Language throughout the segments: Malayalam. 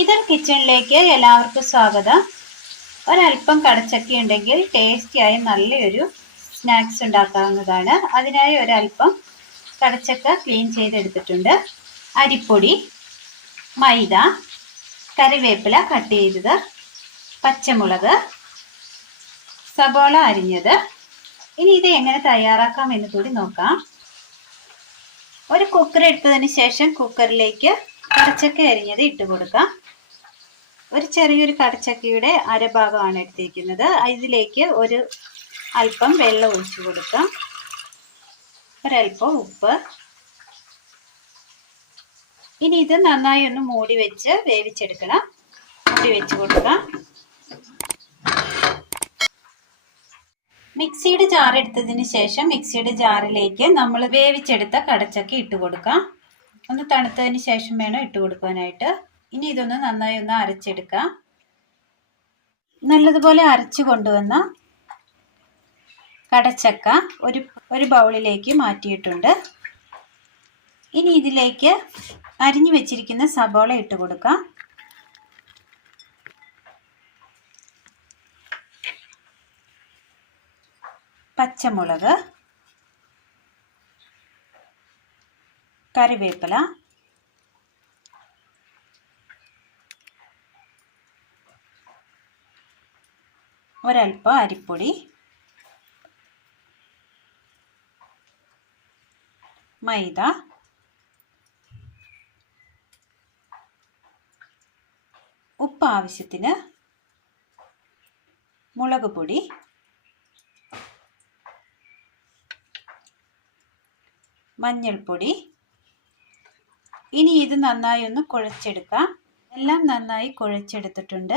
ഇതർ കിച്ചണിലേക്ക് എല്ലാവർക്കും സ്വാഗതം. ഒരല്പം കടച്ചക്ക ഉണ്ടെങ്കിൽ ടേസ്റ്റിയായി നല്ലൊരു സ്നാക്സ് ഉണ്ടാക്കാവുന്നതാണ്. അതിനായി ഒരല്പം കടച്ചക്ക ക്ലീൻ ചെയ്തെടുത്തിട്ടുണ്ട്. അരിപ്പൊടി, മൈദ, കറിവേപ്പില കട്ട് ചെയ്തത്, പച്ചമുളക്, സബോള അരിഞ്ഞത്. ഇനി ഇത് എങ്ങനെ തയ്യാറാക്കാം എന്ന് കൂടി നോക്കാം. ഒരു കുക്കർ എടുത്തതിന് ശേഷം കുക്കറിലേക്ക് കടച്ചക്ക അരിഞ്ഞത് ഇട്ട് കൊടുക്കാം. ഒരു ചെറിയൊരു കടച്ചക്കയുടെ അരഭാഗമാണ് എടുത്തിരിക്കുന്നത്. ഇതിലേക്ക് ഒരു അല്പം വെള്ളം ഒഴിച്ചു കൊടുക്കാം. ഒരല്പം ഉപ്പ്. ഇനി ഇത് നന്നായി ഒന്ന് മൂടി വെച്ച് വേവിച്ചെടുക്കണം. മൂടി വെച്ച് കൊടുക്കാം. മിക്സിയുടെ ജാർ എടുത്തതിന് ശേഷം മിക്സിയുടെ ജാറിലേക്ക് നമ്മൾ വേവിച്ചെടുത്ത കടച്ചക്ക ഇട്ട് കൊടുക്കാം. ഒന്ന് തണുത്തതിന് ശേഷം വേണം ഇട്ട് കൊടുക്കാനായിട്ട്. ഇനി ഇതൊന്ന് നന്നായി ഒന്ന് അരച്ചെടുക്കാം. നല്ലതുപോലെ അരച്ചു കൊണ്ടുവന്ന കടച്ചക്ക ഒരു ബൗളിലേക്ക് മാറ്റിയിട്ടുണ്ട്. ഇനി ഇതിലേക്ക് അരിഞ്ഞു വെച്ചിരിക്കുന്ന സബോള ഇട്ട് കൊടുക്കാം. പച്ചമുളക്, കറിവേപ്പില, ഒരല്പം അരിപ്പൊടി, മൈദ, ഉപ്പ് ആവശ്യത്തിന്, മുളക് പൊടി, മഞ്ഞൾപ്പൊടി. ഇനി ഇത് നന്നായി ഒന്ന് കുഴച്ചെടുക്കാം. എല്ലാം നന്നായി കുഴച്ചെടുത്തിട്ടുണ്ട്.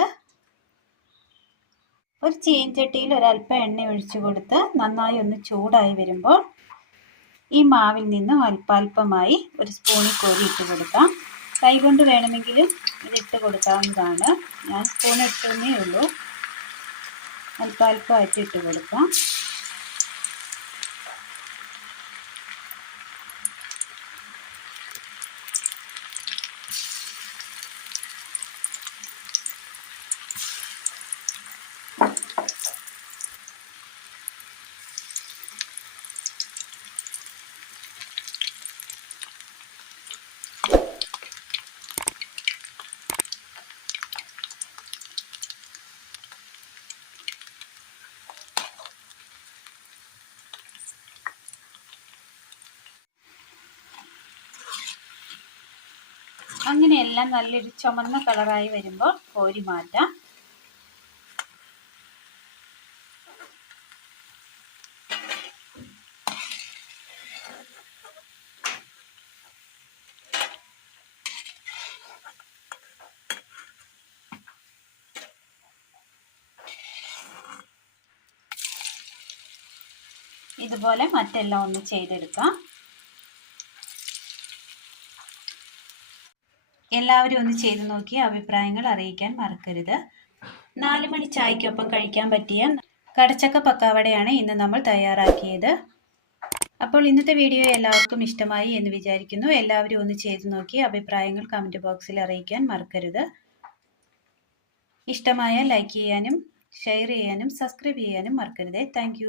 ഒരു ചീനച്ചട്ടിയിൽ ഒരല്പം എണ്ണ ഒഴിച്ചു കൊടുത്ത് നന്നായി ഒന്ന് ചൂടായി വരുമ്പോൾ ഈ മാവിൽ നിന്ന് അല്പാൽപമായി ഒരു സ്പൂണിൽ കോരി ഇട്ട് കൊടുക്കാം. കൈകൊണ്ട് വേണമെങ്കിലും ഇതിട്ട് കൊടുക്കാവുന്നതാണ്. ഞാൻ സ്പൂൺ ഇട്ടേ ഉള്ളൂ. അല്പാൽപമായിട്ട് ഇട്ട് കൊടുക്കാം. അങ്ങനെയെല്ലാം നല്ലൊരു ചുമന്ന കളറായി വരുമ്പോൾ കോരി മാറ്റാം. ഇതുപോലെ മറ്റെല്ലാം ഒന്ന് ചെയ്തെടുക്കാം. എല്ലാവരും ഒന്ന് ചെയ്ത് നോക്കി അഭിപ്രായങ്ങൾ അറിയിക്കാൻ മറക്കരുത്. 4 മണി ചായക്കൊപ്പം കഴിക്കാൻ പറ്റിയ കടച്ചക്ക പക്കാവടയാണ് ഇന്ന് നമ്മൾ തയ്യാറാക്കിയത്. അപ്പോൾ ഇന്നത്തെ വീഡിയോ എല്ലാവർക്കും ഇഷ്ടമായി എന്ന് വിചാരിക്കുന്നു. എല്ലാവരും ഒന്ന് ചെയ്ത് നോക്കി അഭിപ്രായങ്ങൾ കമൻറ്റ് ബോക്സിൽ അറിയിക്കാൻ മറക്കരുത്. ഇഷ്ടമായ ലൈക്ക് ചെയ്യാനും ഷെയർ ചെയ്യാനും സബ്സ്ക്രൈബ് ചെയ്യാനും മറക്കരുത്. താങ്ക്